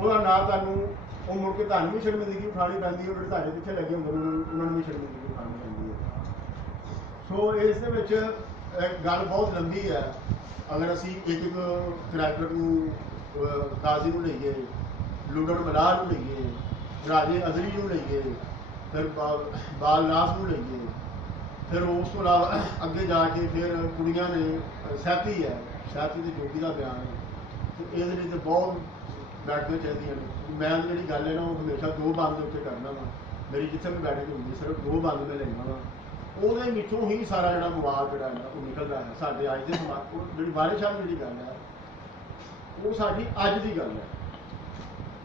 ਉਹਦਾ ਨਾ ਤੁਹਾਨੂੰ ਉਹ ਮੁੜ ਕੇ ਤੁਹਾਨੂੰ ਵੀ ਸ਼ਰਮਿੰਦਗੀ ਉਠਾਉਣੀ ਪੈਂਦੀ ਹੈ, ਜਿਹੜੇ ਤੁਹਾਡੇ ਪਿੱਛੇ ਲੱਗੇ ਹੁੰਦੇ ਨੇ ਉਹਨਾਂ ਨੂੰ ਵੀ ਸ਼ਰਮਿੰਦਗੀ ਉਠਾਉਣੀ ਪੈਂਦੀ ਹੈ। ਸੋ ਇਸ ਦੇ ਵਿੱਚ ਗੱਲ ਬਹੁਤ ਲੰਬੀ ਹੈ। ਅਗਰ ਅਸੀਂ ਇੱਕ ਇੱਕ ਕਰੈਕਟਰ ਨੂੰ ਕਾਜ਼ੀ ਨੂੰ ਲਈਏ, ਲੁੱਡਰ ਮਲਾਹ ਨੂੰ ਲਈਏ, ਰਾਜੇ ਅਜ਼ਲੀ ਨੂੰ ਲਈਏ, ਫਿਰ ਬਾਲਨਾਸ ਨੂੰ ਲਈਏ, ਫਿਰ ਉਸ ਤੋਂ ਇਲਾਵਾ ਅੱਗੇ ਜਾ ਕੇ ਫਿਰ ਕੁੜੀਆਂ ਨੇ ਸੈਤੀ ਹੈ, ਸੈਤੀ ਤੇ ਜੋਗੀ ਦਾ ਬਿਆਨ ਹੈ। ਤੇ ਇਹਦੇ ਲਈ ਤਾਂ ਬਹੁਤ ਬੈਠਕਾਂ ਚਾਹੀਦੀਆਂ ਨੇ। ਮੈਂ ਜਿਹੜੀ ਗੱਲ ਹੈ ਨਾ ਉਹ ਹਮੇਸ਼ਾ ਦੋ ਬੰਦ ਦੇ ਉੱਤੇ ਕਰਨਾ ਵਾ। ਮੇਰੀ ਜਿੱਥੇ ਵੀ ਬੈਠਕ ਹੁੰਦੀ ਸਿਰਫ ਦੋ ਬੰਦ ਮੈਂ ਲੈਣਾ ਵਾ। ਉਹਦੇ ਵਿੱਚੋਂ ਹੀ ਸਾਰਾ ਜਿਹੜਾ ਮਵਾਦ ਜਿਹੜਾ ਹੈ ਉਹ ਨਿਕਲਦਾ ਹੈ। ਸਾਡੇ ਅੱਜ ਦੇ ਸਮਾਜ ਜਿਹੜੀ ਵਾਰਿਸ ਸ਼ਾਹ ਦੀ ਜਿਹੜੀ ਗੱਲ ਹੈ ਉਹ ਸਾਡੀ ਅੱਜ ਦੀ ਗੱਲ ਹੈ,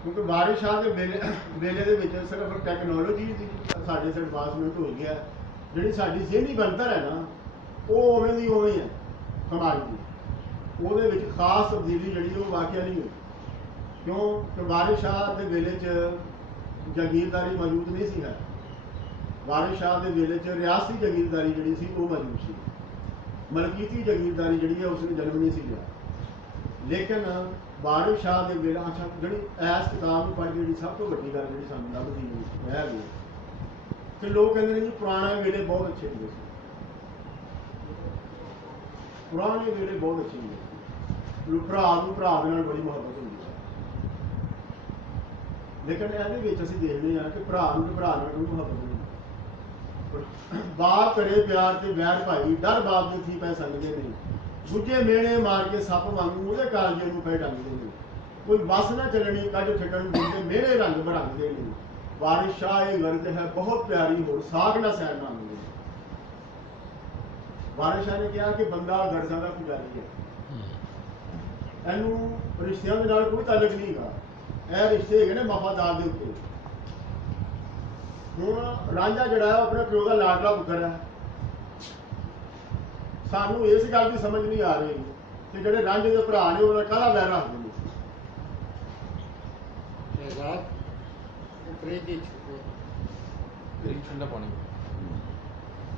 ਕਿਉਂਕਿ ਵਾਰਿਸ ਸ਼ਾਹ ਦੇ ਵੇਲੇ ਦੇ ਵਿੱਚ ਸਿਰਫ ਟੈਕਨੋਲੋਜੀ ਦੀ ਸਾਡੇ ਸੇ ਐਡਵਾਂਸਮੈਂਟ ਹੋ ਗਿਆ। ਜਿਹੜੀ ਸਾਡੀ ਜ਼ਿਹਨੀ ਬਣਤਰ ਹੈ ਨਾ ਉਹ ਉਵੇਂ ਦੀ ਉਵੇਂ ਹੈ ਸਮਾਜ ਦੀ। ਉਹਦੇ ਵਿੱਚ ਖਾਸ ਤਬਦੀਲੀ ਜਿਹੜੀ ਉਹ ਵਾਕਿਆ ਨਹੀਂ ਹੋਈ, ਕਿਉਂਕਿ ਵਾਰਿਸ ਸ਼ਾਹ ਦੇ ਵੇਲੇ 'ਚ ਜਾਗੀਰਦਾਰੀ ਮੌਜੂਦ ਨਹੀਂ ਸੀ ਹੈ। ਵਾਰਿਸ ਸ਼ਾਹ ਦੇ ਵੇਲੇ 'ਚ ਰਿਆਸਤੀ ਜਾਗੀਰਦਾਰੀ ਜਿਹੜੀ ਸੀ ਉਹ ਮੌਜੂਦ ਸੀ। ਮਲਕੀਤੀ ਜਾਗੀਰਦਾਰੀ ਜਿਹੜੀ ਹੈ ਉਸਨੇ ਜਨਮ ਨਹੀਂ ਸੀ ਲਿਆ। ਲੇਕਿਨ ਵਾਰਿਸ ਸ਼ਾਹ ਦੇ ਵੇਲੇ ਜਿਹੜੀ ਇਸ ਕਿਤਾਬ ਨੂੰ ਪੜ੍ਹ ਕੇ ਜਿਹੜੀ ਸਭ ਤੋਂ ਵੱਡੀ ਗੱਲ ਜਿਹੜੀ ਸਾਨੂੰ ਲੱਭਦੀ ਹੈ ਵੀ ਤੇ ਲੋਕ ਕਹਿੰਦੇ ਨੇ ਜੀ ਪੁਰਾਣੇ ਵੇਲੇ ਬਹੁਤ ਅੱਛੇ ਹੁੰਦੇ ਸੀ, ਪੁਰਾਣੇ ਵੇਲੇ ਬਹੁਤ ਅੱਛੇ ਹੁੰਦੇ ਸੀ, ਭਰਾ ਨੂੰ ਭਰਾ ਦੇ ਨਾਲ ਬੜੀ ਮੁਹੱਬਤ ਹੁੰਦੀ ਹੈ। ਲੇਕਿਨ ਇਹਦੇ ਵਿੱਚ ਅਸੀਂ ਦੇਖਦੇ ਹਾਂ ਕਿ ਭਰਾ ਨੂੰ ਤੇ ਭਰਾ ਨਾਲ ਕੋਈ ਮੁਹੱਬਤ ਨਹੀਂ। ਬਾਪ ਕਰੇ ਪਿਆਰ ਤੇ ਵੈਰ ਭਾਈ, ਡਰ ਬਾਪ ਦੇ ਥੀ ਪੈ ਸਕਦੇ ਨੇ, ਗੁੱਜੇ ਮੇਣੇ ਮਾਰ ਕੇ ਸੱਪ ਵਾਂਗੂ ਉਹਦੇ ਕਾਲਜੇ ਨੂੰ ਪੈ ਡੰਗਦੇ ਨੇ, ਕੋਈ ਵਸ ਨਾ ਚੱਲਣੀ ਕੱਢ ਛੱਡਣ ਦਿੰਦੇ ਮੇਰੇ ਰੰਗ ਬਰੰਗਦੇ ਨੇ, ਵਾਰਿਸ ਸ਼ਾਹ ਇਹ ਗਰਜ ਹੈ ਬਹੁਤ ਪਿਆਰੀ ਹੋਰ ਸਾਗ ਨਾ ਸੈਨ ਨਾ ਮਿਲੇ। ਵਾਰਿਸ ਸ਼ਾਹ ਨੇ ਕਿਹਾ ਕਿ ਬੰਦਾ ਗਰਜਾਂ ਦਾ ਪੁਜਾਰੀ ਹੈ, ਇਹਨੂੰ ਰਿਸ਼ਤਿਆਂ ਦੇ ਨਾਲ ਕੋਈ ਤਾਲੁਕ ਨਹੀਂ ਹੈਗਾ, ਇਹ ਰਿਸ਼ਤੇ ਹੈਗੇ ਨੇ ਵਫਾਦਾਰ ਦੇ ਉੱਤੇ। ਹੁਣ ਰਾਂਝਾ ਜਿਹੜਾ ਹੈ ਆਪਣੇ ਪਿਓ ਦਾ ਲਾਡਲਾ ਪੁੱਤਰ ਹੈ। ਸਾਨੂੰ ਇਸ ਗੱਲ ਦੀ ਸਮਝ ਨਹੀਂ ਆ ਰਹੀ ਕਿ ਜਿਹੜੇ ਰਾਂਝੇ ਦੇ ਭਰਾ ਨੇ ਉਹਨਾਂ ਕਾਹਦਾ ਵੈਰ ਰੱਖਦੇ ਨੇ।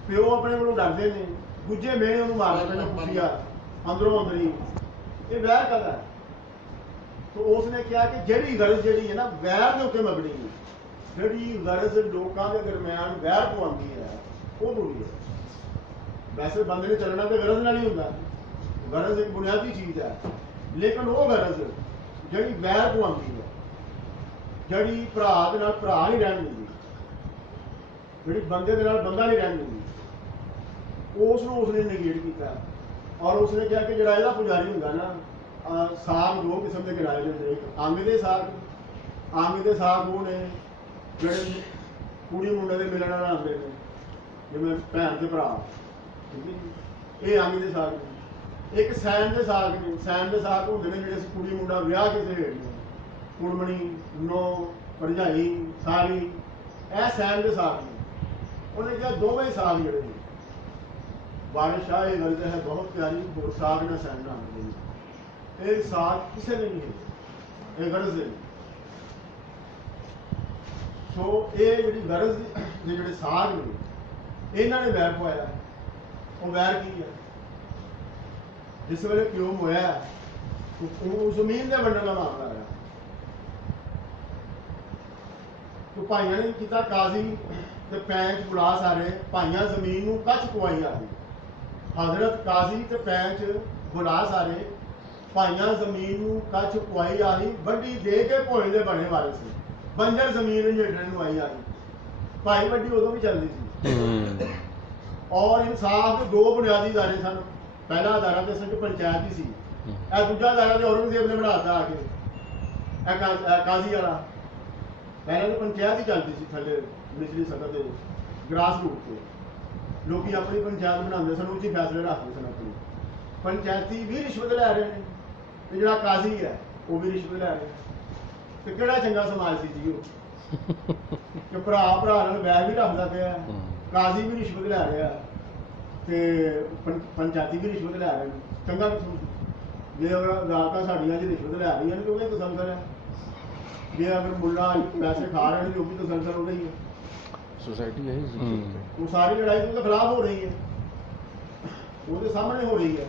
ਪਿਓ ਆਪਣੇ ਕੋਲੋਂ ਡਰਦੇ ਨੇ, ਗੁੱਜੇ ਮੇਣੇ ਉਹਨੂੰ ਮਾਰਦੇ ਨੇ ਖੁਫੀਆ ਅੰਦਰੋਂ ਅੰਦਰੀ। ਇਹ ਵੈਰ ਕਾਹਦਾ ਹੈ? तो उसने कहा कि ਜਿਹੜੀ ਗਰਜ਼ ਜਿਹੜੀ ਹੈ ਨਾ ਵੈਰ ਦੇ ਉੱਤੇ ਮਬਨੀ ਹੈ, ਜਿਹੜੀ ਗਰਜ਼ ਲੋਕਾਂ ਦੇ ਦਰਮਿਆਨ ਵੈਰ ਪਵਾਉਂਦੀ ਹੈ ਉਹ ਬੁਰੀ ਹੈ। ਵੈਸੇ ਬੰਦੇ ਨੇ ਚੱਲਣਾ ਤੇ ਗਰਜ਼ ਨਾਲ ਹੀ ਹੁੰਦਾ, ਗਰਜ਼ ਇੱਕ ਬੁਨਿਆਦੀ ਚੀਜ਼ ਹੈ, ਲੇਕਿਨ ਉਹ ਗਰਜ਼ ਜਿਹੜੀ ਵੈਰ ਪਵਾਉਂਦੀ ਹੈ, ਜਿਹੜੀ ਭਰਾ ਦੇ ਨਾਲ ਭਰਾ ਨਹੀਂ ਰਹਿਣ ਦਿੰਦੀ, ਜਿਹੜੀ ਬੰਦੇ ਦੇ ਨਾਲ ਬੰਦਾ ਨਹੀਂ ਰਹਿਣ ਦਿੰਦੀ, ਉਸ ਨੂੰ ਉਸਨੇ ਨਿਗੇਟ ਕੀਤਾ। ਔਰ ਉਸਨੇ ਕਿਹਾ ਕਿ ਜਿਹੜਾ ਇਹਦਾ ਪੁਜਾਰੀ ਹੁੰਦਾ ਨਾ, ਸਾਗ ਦੋ ਕਿਸਮ ਦੇ ਗਿਰਾਏ ਜਾਂਦੇ, ਇੱਕ ਅੰਗ ਦੇ ਸਾਗ, ਅੰਗ ਦੇ ਸਾਗ ਉਹ ਨੇ ਜਿਹੜੇ ਕੁੜੀ ਮੁੰਡੇ ਦੇ ਮਿਲਣ ਨਾਲ ਆਉਂਦੇ ਨੇ, ਜਿਵੇਂ ਭੈਣ ਤੇ ਭਰਾ, ਠੀਕ ਹੈ ਜੀ, ਇਹ ਅੰਗ ਦੇ ਸਾਗ ਨੇ। ਇੱਕ ਸੈਨ ਦੇ ਸਾਗ ਨੇ, ਸੈਨ ਦੇ ਸਾਗ ਹੁੰਦੇ ਨੇ ਜਿਹੜੇ ਅਸੀਂ ਕੁੜੀ ਮੁੰਡਾ ਵਿਆਹ ਕੇ ਸਹੇੜਦੇ, ਕੁੜਮਣੀ ਨੌ ਭਰਜਾਈ ਸਾਲੀ, ਇਹ ਸੈਨ ਦੇ ਸਾਗ ਨੇ। ਉਹਨੇ ਕਿਹਾ ਦੋਵੇਂ ਸਾਗ ਜਿਹੜੇ ਨੇ ਵਾਰਿਸ ਸ਼ਾਹ ਇਹ ਗਰਜ਼ ਹੈ ਬਹੁਤ ਪਿਆਰੀ ਹੋਰ ਸਾਗ ਨਾ ਸੈਨ ਨਾ ਆਉਂਦੇ ਨੇ, ਇਹ ਸਾਗ ਕਿਸੇ ਨੇ ਨਹੀਂ ਹੈ, ਇਹ ਗਰਜ਼ ਹੈ। ਸੋ ਇਹ ਜਿਹੜੀ ਗਰਜ਼ ਦੇ ਜਿਹੜੇ ਸਾਗ ਨੇ ਇਹਨਾਂ ਨੇ ਵੈਰ ਪਵਾਇਆ। ਉਹ ਵੈਰ ਕੀ ਹੈ? ਜਿਸ ਵੇਲੇ ਕਿਉਂ ਹੋਇਆ ਉਹ ਜ਼ਮੀਨ ਦੇ ਵੰਡਣ ਦਾ ਮਾਮਲਾ ਹੈ। तो भाइयों ने किया काजी ते पैंच बुला सारे भाइयां जमीन नूं कच पवाई आ गई। हजरत काजी ते पैंच बुला सारे भाइयां जमीन नूं कच पवाई आ गई। वड्डी दे के भोए दे बने वाले से बंजर जमीन नजेड़ने नूं आई आ गई। भाई वड्डी उदों भी चलती सी। और इंसाफ के दो बुनियादी इदारे सन। पहला अदारा तो असल पंचायत ही सी, दूजा अदारा तो औरंगजेब ने बनाता आके काजी वाला। पहले तो पंचायत ही चलती सी थले निचली सतह से ग्रास रूट से लोग अपनी पंचायत बनाते सन, उसी फैसले रखते सन अपनी। पंचायती भी रिश्वत लै रहे हैं तो जो काजी है वो भी रिश्वत लै रहे हैं। तो किहड़ा चंगा समाज सी जी कि भरा भरा नाल वैर भी रखता पिया, काजी भी रिश्वत लै रहा तो पंचायती भी रिश्वत लै रहे हैं। चंगा किथों जे अगर अदालतां साडियां च रिश्वत लै रही हैं तो वो तसलसल है। जे अगर मुला पैसे खा रहे हैं तो भी तसलसल हो रही है। सोसाइटी है वो सारी लड़ाई तो खिलाफ हो रही है, वो तो सामने हो रही है।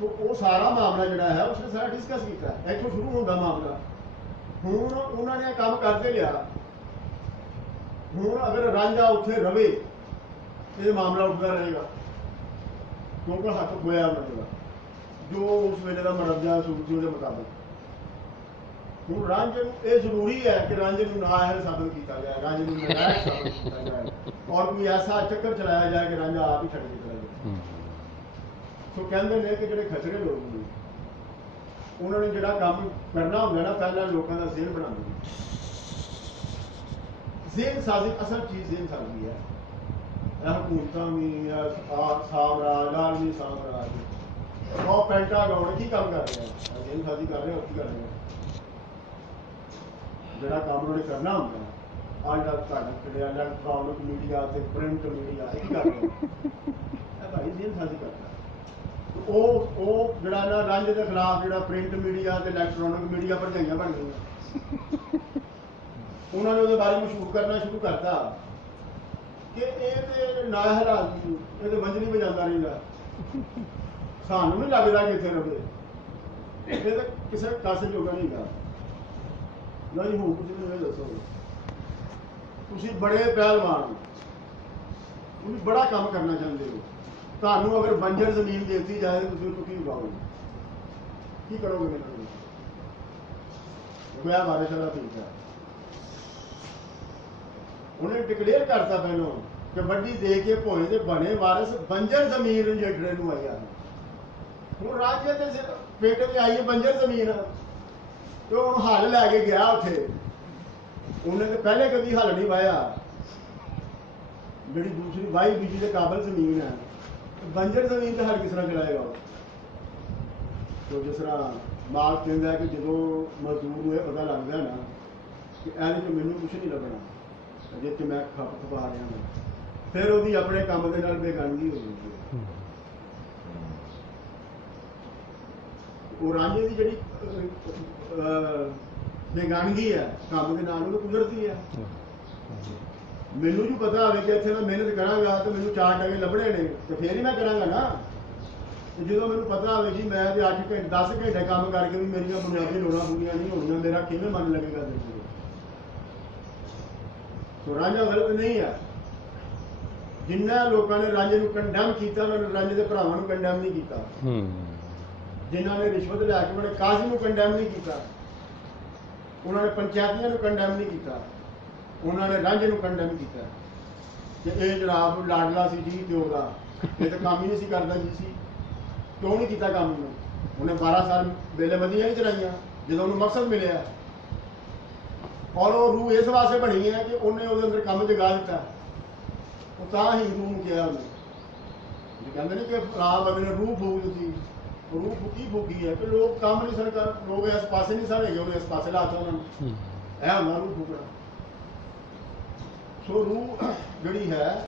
ਸੋ ਉਹ ਸਾਰਾ ਮਾਮਲਾ ਜਿਹੜਾ ਹੈ ਉਸਨੇ ਸਾਰਾ ਡਿਸਕਸ ਕੀਤਾ, ਇੱਥੋਂ ਸ਼ੁਰੂ ਹੁੰਦਾ ਮਾਮਲਾ। ਹੁਣ ਉਹਨਾਂ ਨੇ ਕੰਮ ਕਰਦੇ ਲਿਆ। ਹੁਣ ਅਗਰ ਰਾਂਝਾ ਉੱਥੇ ਰਵੇ ਇਹ ਮਾਮਲਾ ਉੱਠਦਾ ਰਹੇਗਾ, ਕਿਉਂਕਿ ਹੱਥ ਖੋਇਆ ਉਹਨਾਂ ਦਾ ਜੋ ਉਸ ਵੇਲੇ ਦਾ ਮਰਜ਼ਾ ਸੂਰਜੀ ਦੇ ਮੁਤਾਬਕ। ਹੁਣ ਰਾਂਝੇ ਨੂੰ ਇਹ ਜ਼ਰੂਰੀ ਹੈ ਕਿ ਰਾਂਝੇ ਨੂੰ ਨਾਅਹਿਲ ਸਾਬਤ ਕੀਤਾ ਜਾਏ, ਰਾਂਝੇ ਨੂੰ ਨਲਾਇਕ ਸਾਬਤ ਕੀਤਾ ਜਾਏ, ਔਰ ਕੋਈ ਐਸਾ ਚੱਕਰ ਚਲਾਇਆ ਜਾਏ ਕਿ ਰਾਂਝਾ ਆਪ ਹੀ ਛੱਡ ਕੇ ਚਲਾ ਜਾਏ। ਸੋ ਕਹਿੰਦੇ ਨੇ ਕਿ ਜਿਹੜੇ ਖਚਰੇ ਲੋਕ ਨੇ ਉਹਨਾਂ ਨੇ ਜਿਹੜਾ ਕੰਮ ਕਰਨਾ ਹੁੰਦਾ ਨਾ, ਪਹਿਲਾਂ ਲੋਕਾਂ ਦਾ ਜ਼ੇਨ ਬਣਾਉਂਦੇ ਨੇ। ਜ਼ੇਨ ਸਾਜ਼ੀ ਅਸਲ ਚੀਜ਼ ਜ਼ੇਨ ਸਾਜ਼ੀ ਹੈ। ਇਹ ਹਕੂਮਤਾਂ ਵੀ ਸਾਮਰਾਜ ਆਲਮੀ ਸਾਮਰਾਜ ਉਹ ਪੈਂਟਾਗਨ ਕੀ ਕੰਮ ਕਰ ਰਹੇ ਆ, ਜ਼ੇਨ ਸਾਜ਼ੀ ਕਰ ਰਹੇ ਹੋ, ਕੀ ਕਰ ਰਹੇ ਹੋ। ਜਿਹੜਾ ਕੰਮ ਉਹਨਾਂ ਨੇ ਕਰਨਾ ਹੁੰਦਾ ਅੱਜ ਦਾ ਤੁਹਾਡਾ ਕਿਹੜਾ ਇਲੈਕਟ੍ਰੋਨਿਕ ਮੀਡੀਆ ਤੇ ਪ੍ਰਿੰਟ ਮੀਡੀਆ ਇਹ ਕੀ ਕਰ ਰਹੇ ਇਹ ਭਾਈ ਜ਼ੇਨ ਸਾਜ਼ੀ ਕਰਦਾ। ਉਹ ਜਿਹੜਾ ਨਾ ਰਾਂਝੇ ਦੇ ਖਿਲਾਫ ਜਿਹੜਾ ਪ੍ਰਿੰਟ ਮੀਡੀਆ ਤੇ ਇਲੈਕਟ੍ਰੋਨਿਕ ਮੀਡੀਆ ਭਰਜਾਈਆਂ ਬਣ ਗਈਆਂ। ਉਹਨਾਂ ਨੇ ਉਹਦੇ ਬਾਰੇ ਮਸ਼ਹੂਰ ਕਰਨਾ ਸ਼ੁਰੂ ਕਰਤਾ ਕਿ ਇਹ ਤੇ ਨਾਅਹਿਲ ਆਦਮੀ, ਇਹ ਤੇ ਵੰਜਲੀ ਵਜਾਉਂਦਾ ਰਹਿੰਦਾ, ਸਾਨੂੰ ਨਹੀਂ ਲੱਗਦਾ ਕਿ ਇੱਥੇ ਰਵੇ, ਇਹ ਤਾਂ ਕਿਸੇ ਕਾਸੇ ਜੋਗਾ ਨਹੀਂ ਗਾ। ਨਾ ਜੀ ਹੁਣ ਤੁਸੀਂ ਮੈਨੂੰ ਇਹ ਦੱਸੋ, ਤੁਸੀਂ ਬੜੇ ਪਹਿਲਵਾਨ ਹੋ, ਤੁਸੀਂ ਬੜਾ ਕੰਮ ਕਰਨਾ ਚਾਹੁੰਦੇ ਹੋ, ਤੁਹਾਨੂੰ ਅਗਰ ਬੰਜਰ ਜ਼ਮੀਨ ਦੇ ਦਿੱਤੀ ਜਾਏ ਤੁਸੀਂ ਉਹਨੂੰ ਕੀ ਉਗਾਓਗੇ, ਕੀ ਕਰੋਗੇ ਮੈਨੂੰ ਦੱਸੋ। ਬਾਰੇ ਸਾਰਾ ਠੀਕ ਹੈ। ਉਹਨੇ ਡਿਕਲੇਅਰ ਕਰਤਾ ਪਹਿਲੋਂ ਕਿ ਵੱਡੀ ਦੇ ਕੇ ਭੋਏ ਦੇ ਬਣੇ ਵਾਰਸ ਬੰਜਰ ਜ਼ਮੀਨ ਜਿਹੜੇ ਨੂੰ ਆਈ ਆ। ਹੁਣ ਰਾਜੇ ਦੇ ਪੇਟ ਤੇ ਆਈ ਹੈ ਬੰਜਰ ਜ਼ਮੀਨ, ਤੇ ਉਹਨੂੰ ਹੱਲ ਲੈ ਕੇ ਗਿਆ ਉੱਥੇ। ਉਹਨੇ ਤੇ ਪਹਿਲੇ ਕਦੀ ਹੱਲ ਨਹੀਂ ਵਾਇਆ, ਜਿਹੜੀ ਦੂਸਰੀ ਵਾਹੀ ਬੀਜੀ ਦੇ ਕਾਬਲ ਜ਼ਮੀਨ ਹੈ, ਬੰਜਰ ਜ਼ਮੀਨ ਤੇ ਹੱਲ ਕਿਸ ਤਰ੍ਹਾਂ ਚਲਾਏਗਾ ਉਹ। ਤੋ ਜਿਸ ਤਰ੍ਹਾਂ ਮਾਲਕ ਕਹਿੰਦਾ ਹੈ ਕਿ ਜਦੋਂ ਮਜ਼ਦੂਰ ਨੂੰ ਇਹ ਪਤਾ ਲੱਗਦਾ ਨਾ ਕਿ ਇਹਦੇ ਚ ਮੈਨੂੰ ਕੁਛ ਨਹੀਂ ਲੱਭਣਾ, ਅਜੇ ਤੇ ਮੈਂ ਖੱਪ ਖਪਾ ਰਿਹਾ ਹਾਂ, ਫਿਰ ਉਹਦੀ ਆਪਣੇ ਕੰਮ ਦੇ ਨਾਲ ਬੇਗਾਨਗੀ ਹੋ ਜਾਂਦੀ ਹੈ। ਉਹ ਰਾਂਝੇ ਦੀ ਜਿਹੜੀ ਬੇਗਾਨਗੀ ਹੈ ਕੰਮ ਦੇ ਨਾਲ ਉਹ ਕੁਦਰਤੀ ਹੈ। ਮੈਨੂੰ ਜੀ ਪਤਾ ਹੋਵੇ ਕਿ ਇੱਥੇ ਮੈਂ ਮਿਹਨਤ ਕਰਾਂਗਾ ਤੇ ਮੈਨੂੰ 4 ਟਕੇ ਲੱਭਣੇ ਨੇ ਤੇ ਫੇਰ ਹੀ ਮੈਂ ਕਰਾਂਗਾ ਨਾ। ਤੇ ਜਦੋਂ ਮੈਨੂੰ ਪਤਾ ਹੋਵੇ ਜੀ ਮੈਂ ਤੇ 8 ਘੰਟੇ 10 ਘੰਟੇ ਕੰਮ ਕਰਕੇ ਵੀ ਮੇਰੀਆਂ ਬੁਨਿਆਦੀ ਲੋੜਾਂ ਪੂਰੀਆਂ ਨਹੀਂ ਹੋਣੀਆਂ, ਮੇਰਾ ਕਿਵੇਂ ਮਨ ਲੱਗੇਗਾ ਦੇਖੋ। ਸੋ ਰਾਂਝਾ ਗਲਤ ਨਹੀਂ ਹੈ। ਜਿੰਨਾ ਲੋਕਾਂ ਨੇ ਰਾਂਝੇ ਨੂੰ ਕੰਡੈਮ ਕੀਤਾ, ਉਹਨਾਂ ਨੇ ਰਾਂਝੇ ਦੇ ਭਰਾਵਾਂ ਨੂੰ ਕੰਡੈਮ ਨਹੀਂ ਕੀਤਾ। ਜਿਨ੍ਹਾਂ ਨੇ ਰਿਸ਼ਵਤ ਲੈ ਕੇ ਉਹਨਾਂ ਨੇ ਕਾਜ਼ੀ ਨੂੰ ਕੰਡੈਮ ਨਹੀਂ ਕੀਤਾ, ਉਹਨਾਂ ਨੇ ਪੰਚਾਇਤੀਆਂ ਨੂੰ ਕੰਡੈਮ ਨਹੀਂ ਕੀਤਾ, ਉਹਨਾਂ ਨੇ ਰਾਂਝੇ ਨੂੰ ਕੰਡੈਮ ਕੀਤਾ ਕਿ ਇਹ ਜਨਾਬ ਲਾਡਲਾ ਸੀ ਜੀ ਪਿਓ ਦਾ, ਇਹ ਤਾਂ ਕੰਮ ਹੀ ਨਹੀਂ ਸੀ ਕਰਦਾ ਜੀ ਸੀ। ਕਿਉਂ ਨਹੀਂ ਕੀਤਾ ਕੰਮ ਨੂੰ? ਉਹਨੇ 12 ਸਾਲ ਵੇਲੇ ਵਧੀਆਂ ਨਹੀਂ ਚਲਾਈਆਂ ਜਦੋਂ ਉਹਨੂੰ ਮਕਸਦ ਮਿਲਿਆ। ਔਰ ਉਹ ਰੂਹ ਇਸ ਵਾਸਤੇ ਬਣੀ ਹੈ ਕਿ ਉਹਨੇ ਉਹਦੇ ਅੰਦਰ ਕੰਮ ਜਗਾ ਦਿੱਤਾ, ਉਹ ਤਾਂ ਹੀ ਰੂਹ ਨੂੰ ਕਿਹਾ ਉਹਨੇ। ਕਹਿੰਦੇ ਨੇ ਕਿ ਰਾਮ ਬੰਦੇ ਨੇ ਰੂਹ ਫੂਕ ਦਿੱਤੀ, ਰੂਹ ਫੂਕੀ ਫੂਕੀ ਹੈ ਕਿ ਲੋਕ ਕੰਮ ਨਹੀਂ ਸਨ ਕਰ, ਲੋਕ ਇਸ ਪਾਸੇ ਨਹੀਂ ਸਨ ਹੈਗੇ, ਉਹਨੇ ਇਸ ਪਾਸੇ ਲਾਤਾ ਉਹਨਾਂ ਨੂੰ। ਇਹ ਹੁੰਦਾ ਰੂਹ ਫੂਕਣਾ। ਸੋ ਰੂਹ ਜਿਹੜੀ ਹੈ